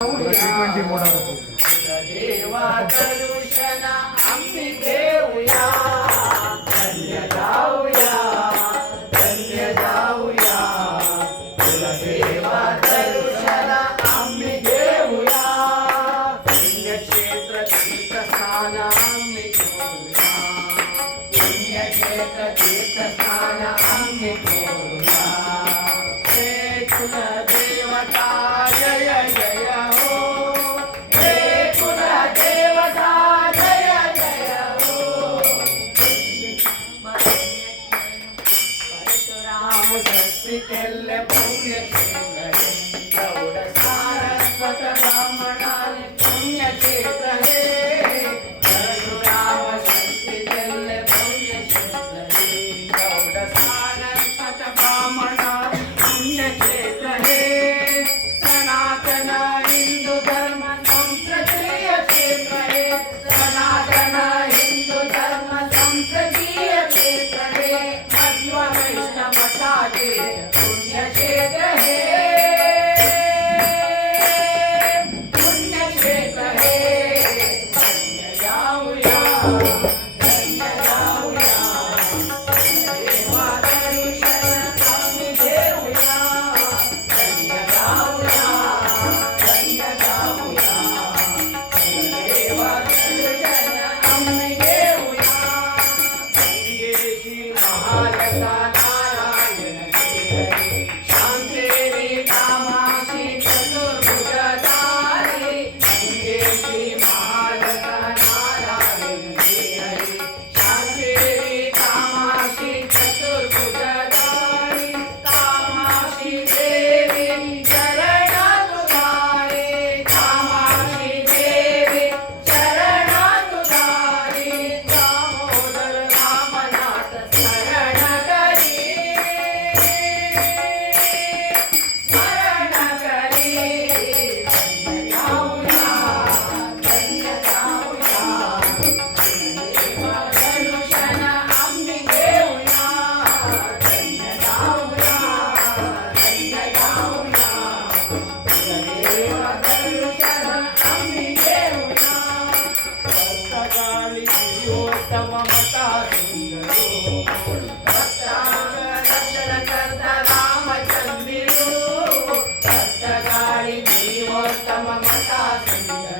देवा दर्शन आम्ही घेऊया, धन्य जाऊया, धन्य जाऊया. तुला देवा दर्शन आम्ही घेऊया, पुण्यक्षेत्र तीर्थस्थान आम्ही घेऊया, पुण्यक्षेत्र तीर्थस्थान आम्ही घेऊया. हे तुला देवता जय जय हो, हे तुला देवता जय जय हो. परशुराम सृष्टी केले पुण्यक्षेत्र, प्रौढ सारस्वत ब्राह्मणाले पुण्यक्षेत्र हे. परशुराम सृष्टी केले पुण्यक्षेत्र, प्रौढ सारस्वत ब्राह्मणाले पुण्यक्षेत्र हे. सनातन हिंदू धर्म संस्कृतीय क्षेत्र हे, सनातन हिंदू धर्म संस्कृतीय क्षेत्र हे. मध्व वैष्णव मठाचे पुण्यक्षेत्र हे, पुण्यक्षेत्र हे. धन्य जाऊया, धन्य जाऊया, देवा दर्शन आम्ही घेऊया, धन्य जाऊया, धन्य जाऊया, देवा दर्शन आम्ही घेऊया. गंगेची महालता नारायण श्रीहरी, शांतेरी कामाक्षी चतुर्भुजधारी. गंगेची महालता नारायण श्रीहरी, शांतेरी कामाक्षी चतुर्भुजधारी. कामाक्षी देवी शरण तुझारी, कामाक्षी देवी शरण तुझारी. दामोदर रामनाथ शरण करी, शरण करी. धन्य जाऊया, धन्य जाऊया, देवा दर्शन आम्ही घेऊया, धन्य जाऊया, धन्य जाऊया, देवा दर्शन आम्ही घेऊया. भक्तकाळी जीवोत्तम मता सुंदरो, भक्तांग रक्षण करता रामचंद्रो. भक्तकाळी जीवोत्तम मता सुंदरो,